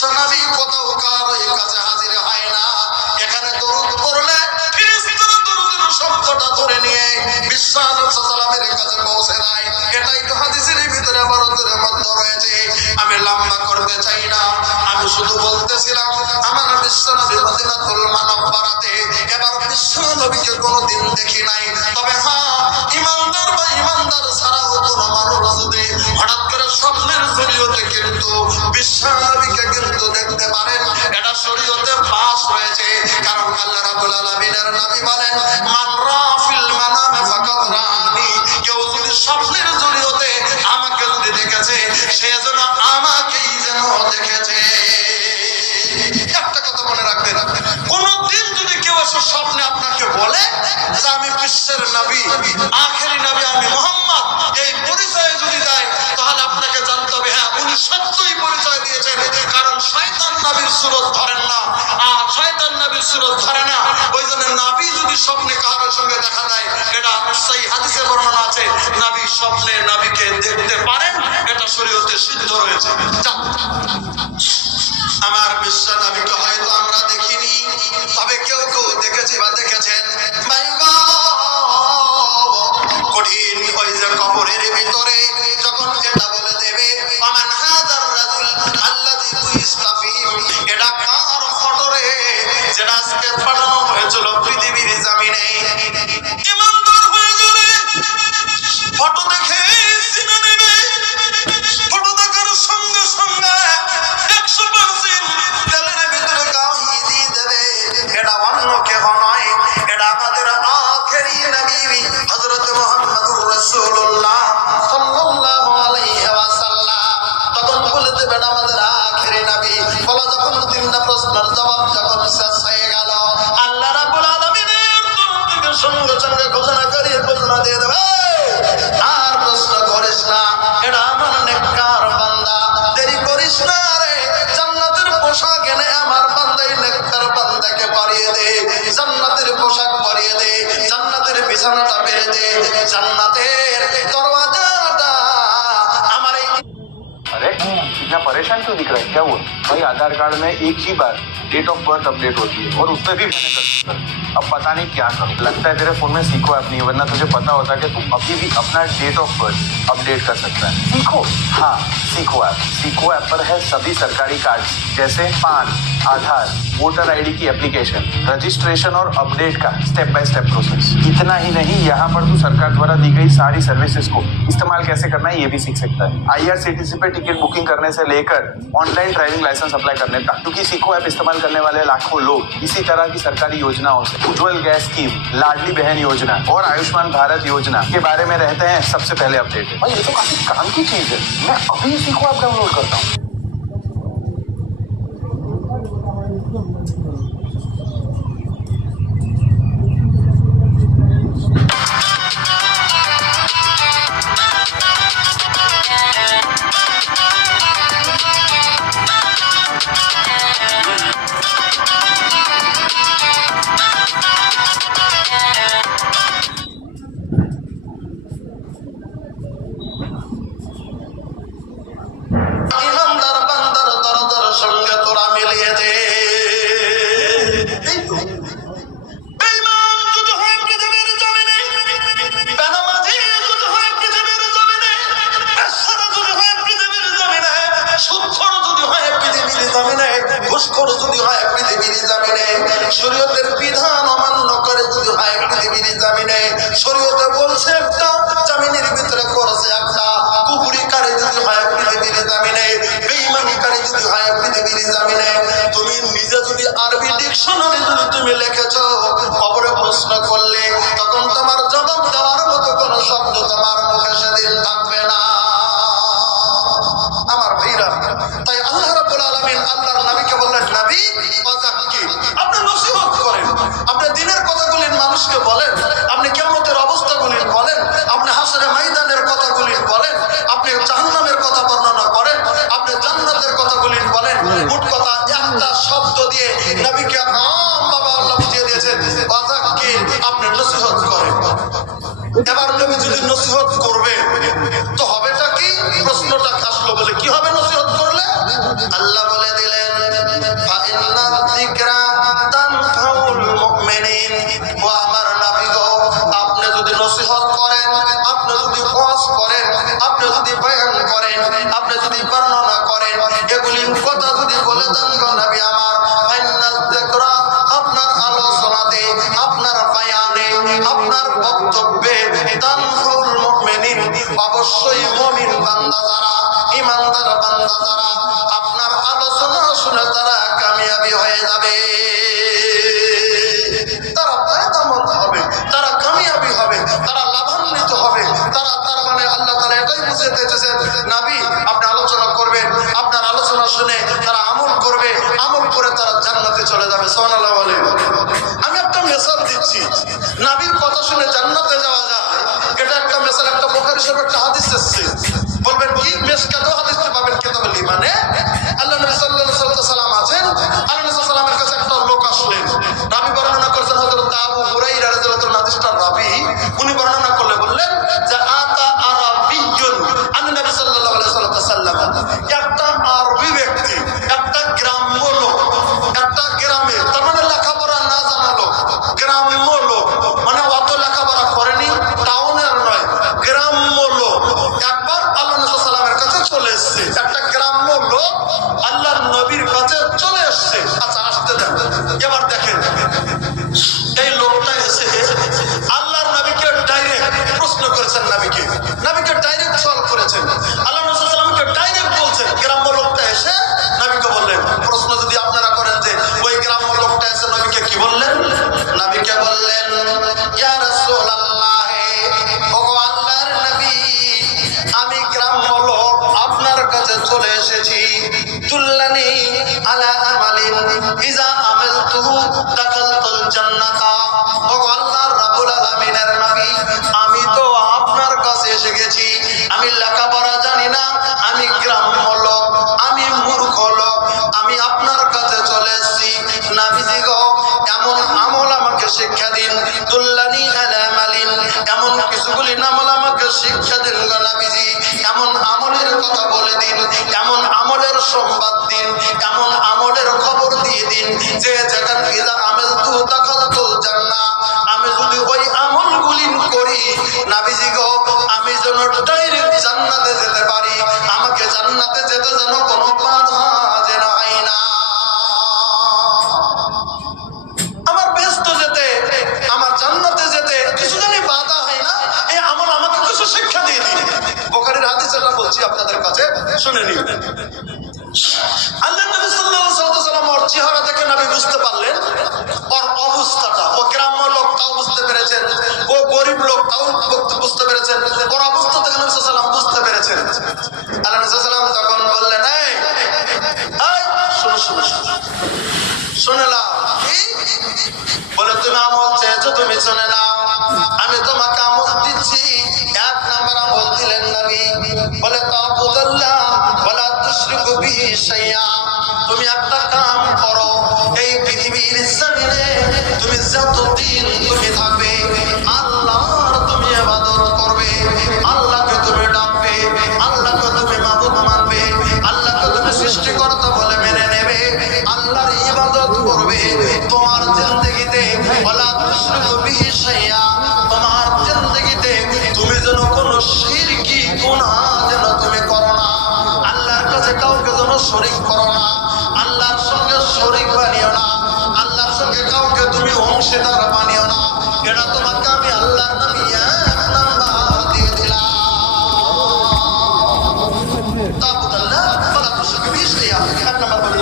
বিশ্বনবী কোথাও কারোই কাছে হাজির হয় না। এখানে দরুদ পড়লে ফেরেশতারা দরুদের শব্দটা ধরে নিয়ে বিশ্বনবী সাল্লাল্লাহু আলাইহি কাছে পৌঁছে দেয়। এটাই তো হাদিসের ভিতরে বড়দের মধ্যে রয়েছে। আমি লম্বা করতে চাই না, আমি শুধু বলতেছিলাম আমার বিশ্বনবী মদিনাতুল মুনাওয়ারাতে এবার বিশ্বনবীকে কোনোদিন দেখি নাই। তবে হ্যাঁ, ইমানদার বা ইমানদার ছাড়াও কোনো মানুষ যদি হঠাৎ করে স্বপ্নের জরিয়তে কিন্তু বিশ্বনবীকে কিন্তু দেখতে পারেন, এটা শরীয়তে পাস হয়েছে। কারণ আল্লাহ রাব্বুল আলামিনের নবী বলেন, মান রাফিল মানামে ফাকাত রানি, কেউ যদি স্বপ্নের জরিয়তে আমাকে যদি দেখেছে, সে যেন আমাকেই যেন দেখেছে। একটা কথা মনে রাখবেন, কোনদিন যদি কেউ এসে স্বপ্নে আপনাকে বলে যে আমি বিশ্বের নবী, আখেরি নবী, আমি মুহাম্মদ, এই পরিচয় যদি দেয়, তাহলে আপনাকে জানতে হবে হ্যাঁ, উনি সত্যই পরিচয় দিয়েছেন। কারণ শয়তান নবীর সুরত ধরেন না, আর শয়তান নবীর সুরত ধরে না। ওই জন্য নবী যদি স্বপ্নে কারোর সঙ্গে দেখা দেয়, এটা সেই হাদিসে বর্ণনা আছে, নবী স্বপ্নে নবীকে দেখতে পারেন, এটা শরীয়তে সিদ্ধ রয়েছে। আমার বিশ্ব নবীকে হয়তো আমরা দেখিনি, তবে কেউ কেউ দেখেছি বা দেখেছেন। কঠিন ওই যে কবরের ভিতরে যখন এটা বলে দেবে আমান হাযার রাজুল আল্লাযী বুইসতা ফীহিম, এটা কার ফটো রে, যেটা আজকে পাঠানো হয়েছিল পৃথিবীর জমিনে। ইমানদার হয়ে গেলে ফটো দেখে চিনে নেবে। ফটো দেখার সঙ্গে সঙ্গে 100% তেলের ভিতরে গাহি দিয়ে দেবে। এটা অন্য কেহ নয়, এটা আমাদের আখেরি নবী হযরত মুহাম্মদুর রাসূলুল্লাহ সাল্লাল্লাহু আলাইহি ওয়াসাল্লাম। তখন বলে দেবে এটা আমাদের আখেরি নবী। বলা যখন তিনটা প্রশ্নের জবাব যখন শেষ হয়ে গেল, আল্লাহ রাব্বুল আলামিনের তরফ থেকে সঙ্গে সঙ্গে ঘোষণা দিয়ে দেবে, আর প্রশ্ন করিস না, এটা আমার নেককার বান্দা, দেরি করিস না রে, জান্নাতের পোশাক এনে আমার বান্দাই নেককার বান্দাকে পরিয়ে দে, জান্নাতের পোশাক পরিয়ে দে, জান্নাতের বিছানাটা পেরে দে, জান্নাতের দরওয়াজাটা আমার এই। अरे इतना परेशान क्यों दिख रहा है, क्या हुआ? भाई आधार कार्ड में एक ही बार डेट ऑफ बर्थ अपडेट होती है और उसमें भी मैंने गलती कर दी। अब पता नहीं क्या करूं। लगता है तेरे फोन में सीखो ऐप नहीं है, वरना तुझे पता होता कि तू अभी भी अपना डेट ऑफ बर्थ अपडेट कर सकता है। सीखो, हाँ सीखो ऐप। सीखो ऐप पर है सभी सरकारी कार्ड जैसे पान, आधार, वोटर आईडी की एप्लीकेशन, रजिस्ट्रेशन और अपडेट का स्टेप बाय स्टेप प्रोसेस। इतना ही नहीं, यहाँ पर तू सरकार द्वारा दी गई सारी सर्विसेज को इस्तेमाल कैसे करना है ये भी सीख सकता है। IRCTC पे टिकट बुकिंग करने से लेकर ऑनलाइन ड्राइविंग लाइसेंस अप्लाई करने तक, क्योंकि सीखो ऐप इस्तेमाल करने वाले लाखों लोग इसी तरह की सरकारी योजनाओं से, उज्ज्वल गैस स्कीम, लाडली बहन योजना और आयुष्मान भारत योजना के बारे में रहते हैं सबसे पहले अपडेटेड। भाई ये तो काफी काम की चीज है, मैं अभी सीखो ऐप डाउनलोड करता हूँ। ইমানদার বান্দার দরদের সঙ্গে তোরা মিলিয়ে দে। বেঈমান যদি হয় পৃথিবীর জমিনে, বেনামাজি যদি হয় পৃথিবীর জমিনে, বেশ্যারা যদি হয় পৃথিবীর জমিনে, সুদখোর যদি হয় পৃথিবীর জমিনে, ঘুষখোর যদি হয় পৃথিবীর জমিনে, শরীয়তের বিধান অমান্য করে যদি হয় পৃথিবীর জমিনে, শরীয়তে বলছে একটা, জমিনের ভিতরে করেছে একটা, কুফরিকারী যদি হয় পৃথিবীর জমিনে, বেঈমানিকারী যদি হয় পৃথিবীর জমিনে, তুমি নিজে যদি আরবি ডিকশনারি যদি তুমি লিখেছো, খবরে প্রশ্ন করলে তখন তোমার জবাব দেওয়ার মতো কোনো শব্দ তোমার মুখে সেদিন থাকবে না। আমার ভাইরা, তাই আল্লাহ রাব্বুল আলামিন আল্লাহর নবীকে বললেন, নবী ওয়াজাক্কি, আপনি নসিহত করেন, আপনি দিনের কথাগুলি মানুষকে বলেন, আপনি কিয়ামতের অবস্থাগুলি বলেন, আপনি হাসরে ময়দানের কথাগুলি বলেন, আপনি জাহান্নামের কথা বর্ণনা করেন, আপনি জান্নাতের কথাগুলি বলেন। মোট কথা একটা শব্দ দিয়ে নবীকে বাবা আল্লাহ বুঝিয়ে দিয়েছেন, ওয়াজাক্কি, আপনি নসিহত করেন। এবার নবী যদি নসিহত করবে তো হবেটা কি? প্রশ্নটা আসলো বলে কি হবে নসিহত করলে? আল্লাহ বলে দিলেন, ইমানদার বান্দা যারা আপনার আলোচনা শুনে তারা কামিয়াবি হয়ে যাবে, তারা ফায়দামন্দ হবে, তারা কামিয়াবি হবে, তারা লাভান্বিত হবে। তারা তার মানে আল্লাহ তাআলা এটাই বুঝিয়ে দিতেছেন, নবী আপনি আলোচনা করবেন, আপনার আলোচনা শুনে তারা আমল করবে, আমল করে তারা জান্নাতে চলে যাবে। সুবহানাল্লাহ বলে। আমি একটা মেসাল দিচ্ছি, নবীর কথা শুনে জান্নাতে যাওয়া যায়, এটা একটা মেসাল। একটা বুখারী শরীফের একটা হাদিস এসেছে, বলবেন কি মেশকাত হাদিসটা পাবেন কিতাবুল ঈমানে। আল্লাহ নবী সাল্লাল্লাহু আলাইহি ওয়াসাল্লাম আছেন, আল্লাহ নবী সাল্লাল্লাহু আলাইহি ওয়াসাল্লামের কাছে একটা লোক আসলেন। রাবী বর্ণনা করেছেন হযরত আবু হুরায়রা রাদিয়াল্লাহু তাআলা, হাদিসটার রাবী উনি বর্ণনা করলে বললেন যে আতা আরাবিয়্যুন আন নবী সাল্লাল্লাহু আলাইহি ওয়াসাল্লাম, একটা আরবি ব্যক্তি, একটা গ্রাম্য লোক, একটা গ্রামে, তার মানে লেখাপড়া না জানা লোক, গ্রাম্য লোক মানে অত লেখাপড়া করেনি, টাউনের নয়, গ্রাম্য লোক একবার আল্লাহ নবী সাল্লাল্লাহু আলাইহি ওয়াসাল্লামের কাছে চলে এসেছে। একটা গ্রাম্য লোক আল্লাহর নবীর কাছে চলে এসেছে। আচ্ছা আসতে দেন। এবার দেখেন এই লোকটা এসে আল্লাহর নবীকে ডাইরেক্ট প্রশ্ন করেছেন, নবীকে ডাইরেক্ট সলভ করেছেন। আল্লাহ নবী সাল্লাল্লাহু আলাইহি ওয়াসাল্লামকে ডাইরেক্ট বলছেন। গ্রাম্য লোকটা এসে নবীকে বললেন, প্রশ্ন যদি আপনারা করেন যে ওই গ্রাম্য লোকটা এসে নবীকে কি বললেন, নবীকে বললেন ইয়া রাসূলুল্লাহ, ওগো আল্লাহর নবী, আমি গ্রাম্য লোক আপনার কাছে চলে এসেছি। তুল্লানি আলা আমালিন ইজা আমালতুহু দাখালতুল জান্নাতা। ওগো আল্লাহর রাব্বুল আলামিনের নবী, আমি তো আপনার কাছে এসে গেছি, আমি লেখাপড়া জানি না, আমি গ্রাম্য লোক, আমি মূর্খ লোক, আমি আপনার কাছে চলে এসেছি। নবীজি গো এমন আমল আমাকে শিক্ষা দিন। তুল্লানি আলা আমালিন, এমন কিছুগুলি আমল আমাকে শিক্ষা দিন গো নবীজি। এমন আমলের কথা বলে দিন, এমন আমলের সংবাদ দিন, এমন আমলের খবর দিয়ে দিন যে যেখান ইজা আমালতু দাখালতুল জান্নাহ, আমি যদি ওই আমলগুলি করি নবীজি গো, আমি যেন ডাইরেক্ট জান্নাতে যেতে পারি, আমাকে জান্নাতে যেতে যেন কোনো বাধা যেন হয় না, আমার ব্যস্ত যেতে, আমার জান্নাতে যেতে কিছু জানি বাধা হয় না, এই আমল আমাকে কিছু শিক্ষা দিয়ে দিন। বুখারীর হাদিস এটা বলছি আপনাদের কাছে, শুনে নিন। আল্লাহ নবী সাল্লাল্লাহু আলাইহি ওয়াসাল্লাম ওর চেহারা দেখে নবী বুঝতে পারলেন ওর অবস্থাটা। ও গ্রাম্য লোকটাও বুঝতে পেরেছেন, ও গরিব লোকটাও বুঝতে পেরেছেন, ওর অবস্থা দেখে নবী সাল্লাল্লাহু আলাইহি ওয়াসাল্লাম বুঝতে পেরেছেন। আল্লাহ নবী সাল্লাল্লাহু আলাইহি ওয়াসাল্লাম তখন বললেন, এই শোনো শুনে নাও। বলে তুমি আমল চেয়েছো, তুমি শুনে নাও, আমি তোমাকে আমল দিচ্ছি। এক নাম্বার আমল দিলেন নবী, বলে তাকুল্লাহ ওয়ালা তুশরিকু বিহি শাইআ। তুমি একটা কাম করো, এই পৃথিবীর জমিনে তুমি যতদিন তুমি থাকবে আল্লাহর তুমি ইবাদত করবে, আল্লাহকে তুমি ডাকবে, আল্লাহকে তুমি মাবুদ মানবে, আল্লাহকে তুমি সৃষ্টিকর্তা বলে মেনে নেবে, আল্লাহর ইবাদত করবে। তোমার জিন্দেগিতে ওয়ালা তুশরিকু বিহি শাইআ, তোমার জিন্দেগিতে তুমি যেন কোনো শিরকি গুনাহ যেন তুমি করো না, আল্লাহর কাছে কাউকে যেন শরীক করো না, আল্লাহর সঙ্গে শরীক বানিও না, আল্লাহর সঙ্গে কাউকে তুমি অংশীদার বানিও না। এটা তোমাকে আমি আল্লাহর নামে এক নাম্বার দিয়ে দিলাম। তাকুল্লাহ ওয়ালা তুশরিকু বিহি শাইআ, এক নাম্বার বলে